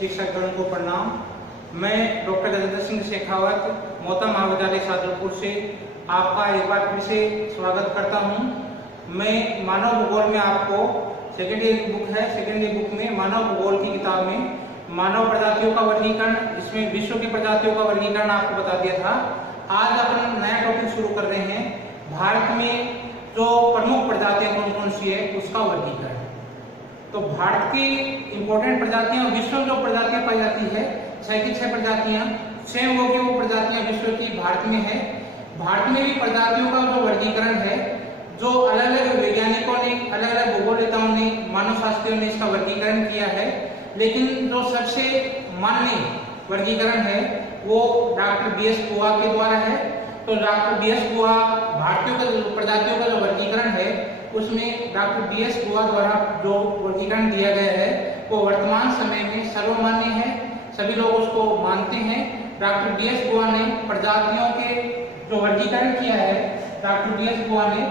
शिक्षकगण को प्रणाम। मैं डॉक्टर गजेंद्र सिंह शेखावत मोहता महाविद्यालय शाहजहांपुर से आपका एक बार फिर से स्वागत करता हूं। मैं मानव भूगोल में आपको सेकेंड ईयर बुक है, सेकेंड ईयर बुक में मानव भूगोल की किताब में मानव प्रजातियों का वर्गीकरण, इसमें विश्व की प्रजातियों का वर्गीकरण आपको बता दिया था। आज अपन नया टॉपिक शुरू कर रहे हैं। भारत में जो प्रमुख प्रजातियां कौन कौन सी है उसका वर्गीकरण। तो भारत की इंपॉर्टेंट प्रजातियां, विश्व में जो प्रजातियां पाई जाती है 6 की 6 प्रजातियां, सेम वो की वो प्रजातियां विश्व की भारत में है। भारत में भी प्रजातियों का जो वर्गीकरण है, जो अलग अलग वैज्ञानिकों ने, अलग अलग भूगोलवेताओं ने, मानव शास्त्रियों ने इसका वर्गीकरण किया है, लेकिन जो सबसे मान्य वर्गीकरण है वो डॉक्टर BS गुहा के द्वारा है। तो डॉक्टर BS गुहा भारतीयों का प्रजातियों का जो वर्गीकरण है उसमें डॉक्टर BS गुहा द्वारा जो वर्गीकरण दिया गया है वो वर्तमान समय में सर्वमान्य है, सभी लोग उसको मानते हैं। डॉक्टर BS गुहा ने प्रजातियों के जो वर्गीकरण किया है, डॉक्टर BS गुहा ने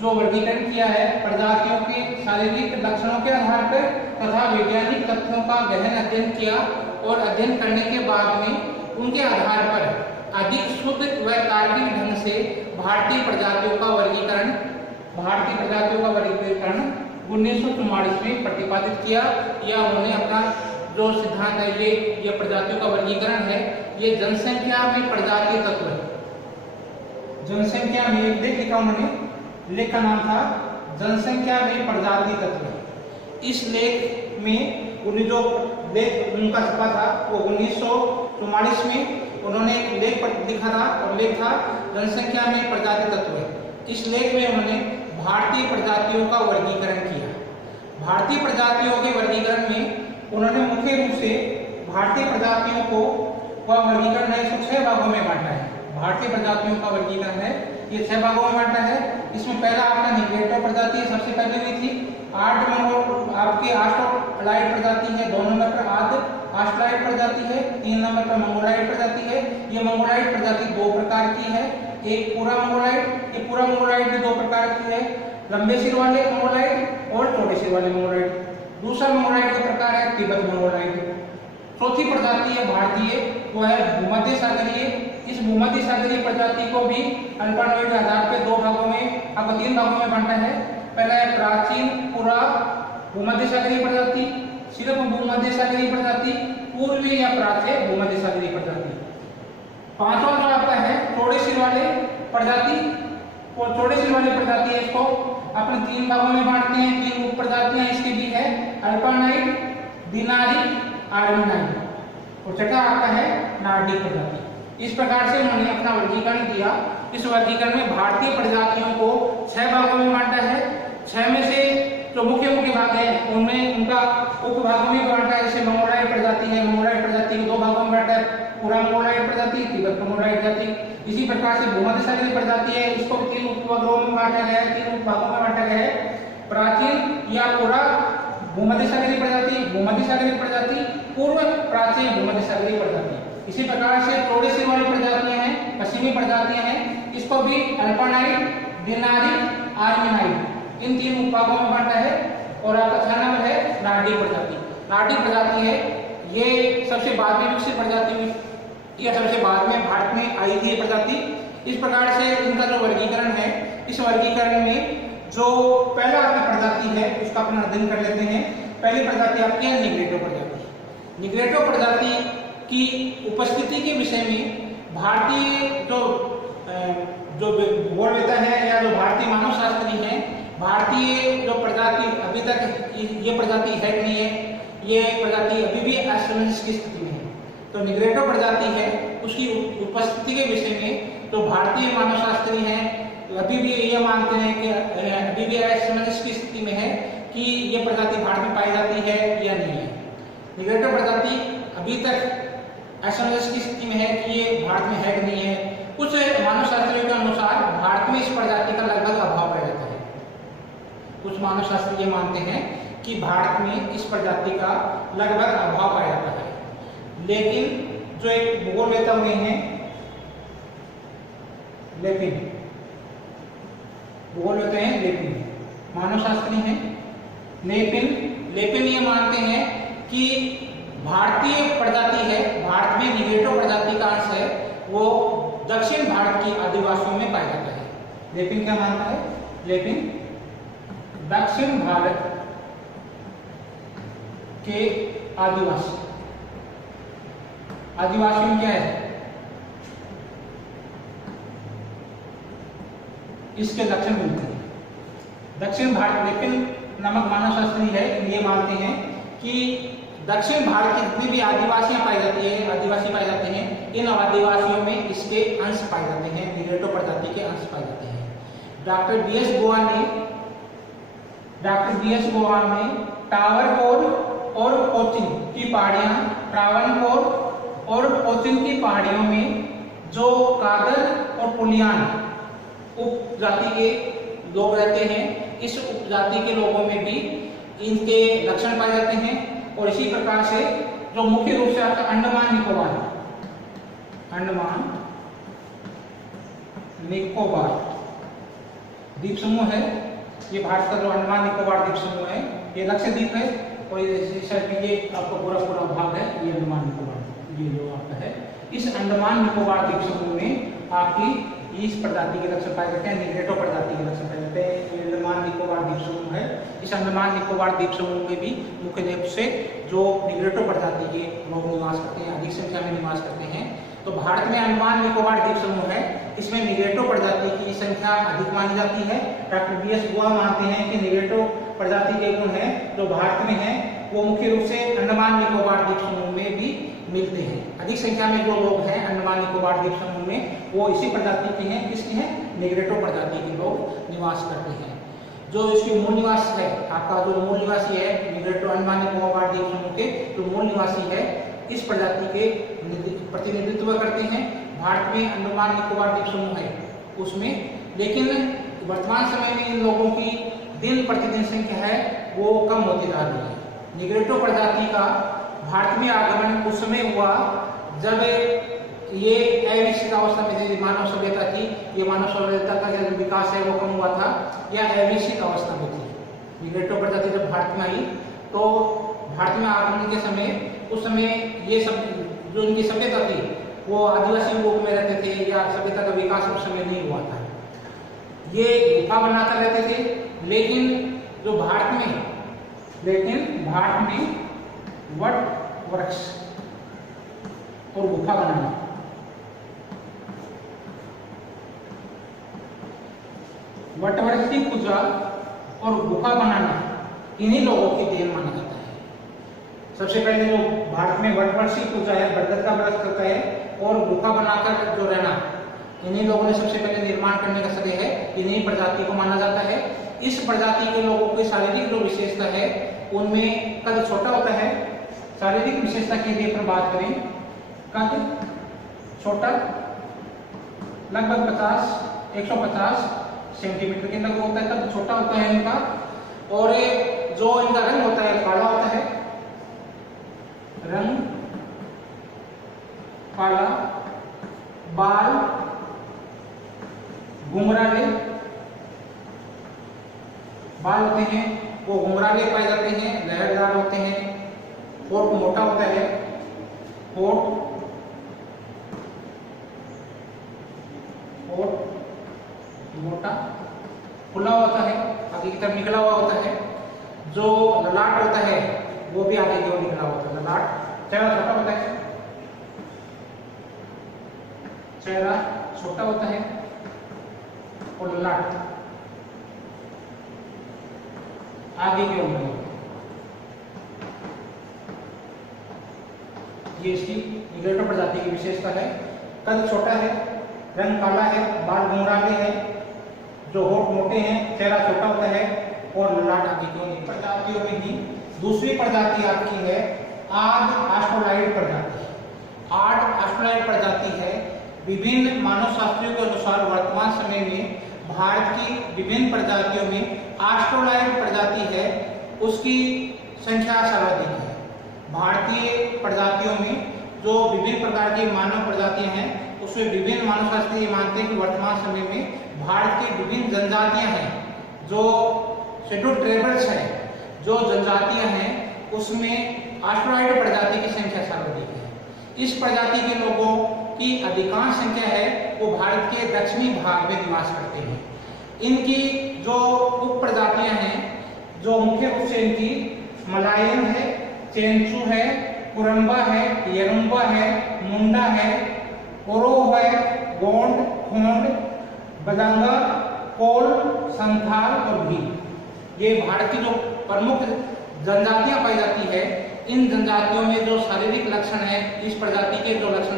जो वर्गीकरण किया है प्रजातियों के शारीरिक लक्षणों के आधार पर तथा वैज्ञानिक तथ्यों का गहन अध्ययन किया और अध्ययन करने के बाद में उनके आधार पर अधिक शुद्ध व तार्किक ढंग से भारतीय प्रजातियों का वर्गीकरण 1944 में प्रतिपादित किया। या उन्होंने अपना जो सिद्धांत है, ये प्रजातियों का वर्गीकरण है, ये जनसंख्या में प्रजातीय तत्व है। जनसंख्या में एक लेख लिखा उन्होंने, लेख का नाम था जनसंख्या में प्रजातीय तत्व। इस लेख में जो लेख उनका छपा था वो 1944 में उन्होंने एक लेख लिखा था और लेख था जनसंख्या में प्रजातीय तत्व। इस लेख में उन्होंने भारतीय प्रजातियों का वर्गीकरण किया। भारतीय प्रजातियों के वर्गीकरण में उन्होंने मुख्य रूप से भारतीय प्रजातियों को वर्गीकरण 6 भागों में बांटा है। भारतीय प्रजातियों का वर्गीकरण है ये 6 भागों में बांटा है। इसमें पहला आपका निग्रेटो प्रजाति सबसे पहले हुई थी। 8 नंबर आपके ऑस्ट्रोलाइड प्रजाति है, 2 नंबर पर आद ऑस्ट्रोलाइड प्रजाति है, 3 नंबर पर मंगोलाइड प्रजाति है। ये मंगोलाइड प्रजाति 2 प्रकार की है, एक पूरा मंगोलाइड, ये पूरा मंगोलाइड भी 2 प्रकार की है, लंबे सिर वाले मंगोलाइड और छोटे सिर वाले मंगोलाइड। दूसरा मंगोलाइड का प्रकार है तिब्बत मंगोलाइड। चौथी प्रजाति है भारतीय, वो है भूमध्य सागरीय। इस भूमध्य सागरीय प्रजाति को भी अल्पार्नोइड के आधार पर 2 भागों में, आपको 3 भागों में बांटा है। पहला है प्राचीन पूरा भूमध्य सागरीय प्रजाति, सिर्फ भूमध्य सागरीय प्रजाति, पूर्वी या प्राच्य भूमध्य सागरीय प्रजाति। पांचवा जो आपका है चौड़े सिर वाले प्रजाति, और चौड़े सिर वाले प्रजाति है इसको अपने 3 भागों में बांटते हैं। 3 उप प्रजातियां इसके भी है, अल्पार्नाइड, दिनारिक, आर्मेनाइड, और छठा आपका है नार्डिक प्रजाति। इस प्रकार से उन्होंने अपना वर्गीकरण किया। इस वर्गीकरण में भारतीय प्रजातियों को 6 भागों में बांटा है। 6 में से जो मुख्य भाग है उनमें उनका उप भागों में बांटा है। जैसे मंगोलाइड प्रजाति है, मंगोलाइड प्रजाति को 2 भागों में बांटा है, पूरा मंगोलाइड प्रजाति, तिब्बत मंगोलाइड प्रजाति। इसी प्रकार से भूमध्य सागरीय प्रजाति है, इसको 3 उप भागों में बांटा गया है, 3 उप भागों में बांटा गया है। प्राचीन या पूरा भूमध्य सागरीय प्रजाति, भूमध्य सागरीय प्रजाति, पूर्व प्राचीन भूमध्य सागरीय प्रजाति। इसी प्रकार से चौड़े सिर वाली प्रजातियां हैं, पश्चिमी प्रजातियां हैं, इसको भी अल्पार्नाइड, दिनारिक, आर्मेनाइड, इन 3 उपभागों में बांटा है। और आपका 6 नंबर है नार्डिक प्रजाति। नार्डिक प्रजाति है ये सबसे बाद में विकसित प्रजाति हुई, यह सबसे बाद में भारत में आई थी ये प्रजाति। इस प्रकार से इनका जो वर्गीकरण है, इस वर्गीकरण में जो पहला आपकी प्रजाति है उसका अपन अध्ययन कर लेते हैं। पहली प्रजाति आपकी है निग्रेटो प्रजाति। निग्रेटो प्रजाति की उपस्थिति के विषय में भारतीय जो भूगोलवेता है या जो भारतीय मानव शास्त्री हैं, भारतीय जो प्रजाति अभी तक ये प्रजाति है नहीं है, ये प्रजाति अभी भी असमंजस की स्थिति में है। तो निग्रेटो प्रजाति है उसकी उपस्थिति के विषय में जो भारतीय मानव शास्त्री हैं अभी भी ये मानते हैं कि अभी भी असमंजस की स्थिति में है कि ये प्रजाति भारत में पाई जाती है या नहीं है। निग्रेटो प्रजाति अभी तक असमंजस की स्थिति में है कि ये भारत में है कि नहीं है। कुछ मानव शास्त्रियों के अनुसार भारत में इस प्रजाति का लगभग अभाव पाया जाता है। कुछ मानव शास्त्री ये मानते हैं कि भारत में इस प्रजाति का लगभग अभाव पाया जाता है। लेकिन जो एक भूगोलवेता हुए हैं लेपिन, भूगोलवेता हैं लेपिन, मानव शास्त्री हैं लेपिन ये मानते हैं कि भारतीय प्रजाति है, भारत में निग्रोटो प्रजाति का अंश है, वो दक्षिण भारत की आदिवासियों में पाया जाता है। लेकिन क्या मानता है? लेकिन दक्षिण भारत के आदिवासी में क्या है? इसके लक्षण मिलते हैं। दक्षिण भारत, लेकिन नमक मानव शास्त्री है, ये मानते हैं कि दक्षिण भारत की जितनी भी आदिवासी पाई जाते हैं, इन आदिवासियों में इसके अंश पाए जाते हैं, निग्रोटो प्रजाति के अंश पाए जाते हैं। Doctor BS. गोवा ने टावरकोर और कोचिन की पहाड़ियां, ट्रावनकोर और कोचिन की पहाड़ियों में जो कादर और पुलियान उपजाति के लोग रहते हैं, इस उपजाति के लोगों में भी इनके लक्षण पाए जाते हैं। और इसी प्रकार से जो मुख्य रूप से आपका अंडमान निकोबार द्वीप समूह है, ये भारत का जो अंडमान निकोबार द्वीप समूह है, ये लक्षद्वीप है और ये आपका पूरा भाग है, ये अंडमान निकोबार, ये जो आपका है, इस अंडमान निकोबार द्वीप समूह में आपकी इस प्रजाति के लक्षण पाए जाते हैं, निग्रोटो प्रजाति के लक्षण पाए जाते हैं। ये अंडमान निकोबार द्वीप समूह है, इस अंडमान निकोबार द्वीप समूह में भी मुख्य रूप से जो निग्रोटो प्रजाति के लोग निवास करते हैं, अधिक संख्या में निवास करते हैं। तो भारत में अंडमान निकोबार द्वीप समूह है, इसमें निग्रोटो प्रजाति की संख्या अधिक मानी जाती है। Doctor BS. गोवा मानते हैं कि निग्रोटो प्रजाति के गुण है जो भारत में है, वो मुख्य रूप से अंडमान निकोबार द्वीप समूह में भी मिलते हैं। अधिक संख्या में जो लोग हैं अंडमान निकोबार द्वीप समूह में, वो इसी प्रजाति के हैं, किसके हैं? निग्रोटो प्रजाति के लोग निवास करते हैं। जो इसकी मूल निवास है, आपका जो मूल निवासी है निग्रोटो अंडमान निकोबार द्वीप समूह के जो मूल निवासी है, इस प्रजाति के प्रतिनिधित्व करते हैं। भारत में अंडमान निकोबार द्वीप समूह है उसमें, लेकिन वर्तमान समय में इन लोगों की दिन प्रतिदिन संख्या है वो कम होती जा रही है। निग्रोटो प्रजाति का भारत में आगमन उस समय हुआ जब ये अविकसित अवस्था में थी, मानव सभ्यता थी, ये मानव सभ्यता का जो विकास है वो कम हुआ था, या अविकसित अवस्था में थी। निग्रोटो प्रजाति जब भारत में आई तो भारत में आगमन के समय, उस समय ये सब जो इनकी सभ्यता थी वो आदिवासी लोग में रहते थे, या सभ्यता का विकास उस समय नहीं हुआ था। ये गुफा बनाकर रहते थे, लेकिन जो भारत में वट वृक्ष और गुफा बनाना, वट वृक्ष की पूजा और गुफा बनाना इन्हीं लोगों की देन माना जाता है। सबसे पहले जो भारत में वट वृक्ष की पूजा है, बरगद का वृक्ष होता है, और गुफा बनाकर जो रहना, इन्हीं लोगों ने सबसे पहले निर्माण करने का श्रेय है, इन्हीं प्रजाति को माना जाता है। इस प्रजाति के लोगों की शारीरिक जो विशेषता है, उनमें कद छोटा होता है। शारीरिक विशेषता की यदि अपन बात करें, कद छोटा, लगभग 150 सेंटीमीटर के लगभग होता है, कद छोटा होता है इनका। और जो इनका रंग होता है काला होता है, रंग काला, बाल घुंघराले बाल होते हैं, वो घुंघराले पाए जाते हैं, लहरदार होते हैं, होठ मोटा होता है, होठ मोटा खुला होता है, आगे की तरफ निकला हुआ होता है। जो ललाट होता है वो भी आगे की ओर निकला होता है, ललाट। चेहरा छोटा होता है, चेहरा छोटा होता है, और ललाट आगे की ओर निकला। ये इसकी निग्रोटो प्रजाति की विशेषता है। कद छोटा है, रंग काला है, बाल घुंघराले हैं, जो होठ मोटे हैं, चेहरा छोटा होता है, और ललाट आगे की ओर। प्रजातियों में ही दूसरी प्रजाति आपकी है आर्ड ऑस्ट्रेलाइड प्रजाति। आर्ड ऑस्ट्रेलाइड प्रजाति है, विभिन्न मानव शास्त्रियों के अनुसार वर्तमान समय में भारत की विभिन्न प्रजातियों में ऑस्ट्रेलाइड प्रजाति है, उसकी संख्या सर्वाधिक है। भारतीय प्रजातियों में जो विभिन्न प्रकार की मानव प्रजातियां हैं, उसमें विभिन्न मानव शास्त्री ये मानते हैं कि वर्तमान समय में भारत की विभिन्न जनजातियां हैं, जो शेड्यूल्ड ट्राइब्स है, जो जनजातियां हैं उसमें ऑस्ट्रेलोइड प्रजाति की संख्या सर्वाधिक है। इस प्रजाति के लोगों की अधिकांश संख्या है वो भारत के दक्षिणी भाग में निवास करते हैं। इनकी जो उप प्रजातियां हैं, जो मुख्य रूप से इनकी मलायन है, चेंचू है, कुरम्बा है, यरुम्बा है, मुंडा है, ओरो है, गोंड, खोंड, बदांगा, कोल, संथाल और भील। ये भारत की जो प्रमुख जनजातियां पाई जाती है, इन जनजातियों में जो शारीरिक लक्षण है इस प्रजाति के जो लक्षण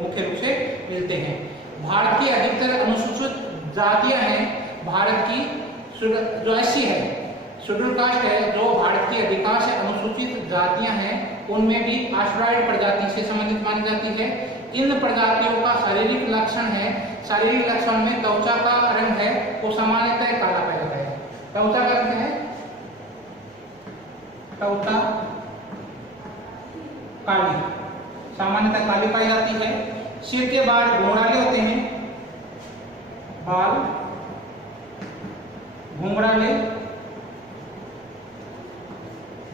मुख्य रूप से मिलते हैं। भारत की अधिकतर अनुसूचित जातियां हैं, भारत की जो 80 है शेड्यूल कास्ट है, जो भारत की अधिकांश अनुसूचित जातियां हैं उनमें भी ऑस्ट्रेलोइड प्रजाति से संबंधित मानी जाती है। इन प्रजातियों का शारीरिक लक्षण है, शारीरिक लक्षण में त्वचा का रंग है वो सामान्यतः काला पाया जाता है। त्वचा का रंग है त्वचा काली, सामान्यतः काली पाई जाती है। सिर के बाल घुंघराले होते हैं, बाल घुंघराले,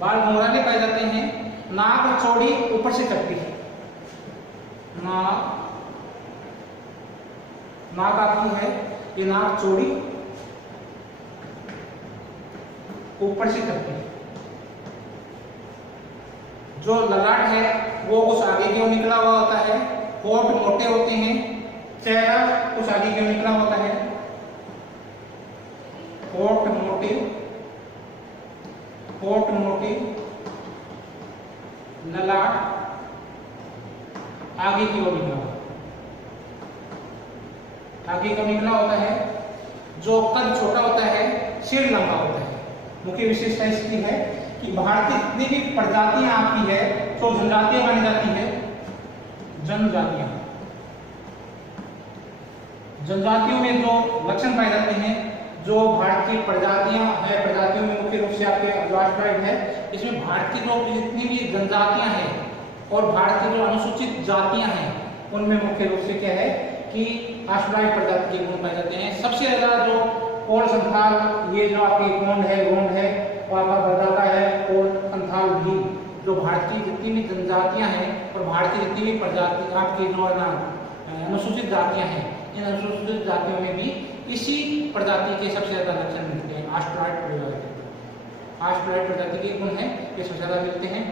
बाल घुंघराले पाए जाते हैं। नाक चौड़ी ऊपर से चपटी है, नाक आपकी है ये नाक चौड़ी ऊपर से चपटी है। जो ललाट है वो कुछ आगे की ओर निकला हुआ होता है, होंठ मोटे होते हैं, चेहरा कुछ आगे की ओर निकला होता है, होंठ मोटे, ललाट आगे की ओर निकला होता है। जो कद छोटा होता है, सिर लंबा होता है। मुख्य विशेषता इसकी है कि भारत की जितनी भी प्रजातियां आपकी है तो जनजातियां मानी जाती है। जनजातियों में जो लक्षण पाए जाते हैं, जो भारत की प्रजातियां है, प्रजातियों में मुख्य रूप से आपके ऑस्ट्रेलोइड है, इसमें भारत की जो जितनी भी जनजातियां हैं और भारत की जो अनुसूचित जातियां हैं उनमें मुख्य रूप से क्या है कि ऑस्ट्रेलोइड प्रजाति के गुण पाए जाते हैं। सबसे ज्यादा जो कोल, संथाल, ये जो आपकी गोंड है और आपका बदागा है, कोल, संथाल, भील, जो भारत की जितनी भी जनजातियां हैं और भारत की जितनी भी प्रजाति आपकी जो है ना अनुसूचित जातियां हैं, इन अनुसूचित जातियों में भी इसी प्रजाति के सबसे ज्यादा लक्षण मिलते हैं। ऑस्ट्रेलोइड प्रजाति के गुण है ये सबसे ज्यादा मिलते हैं।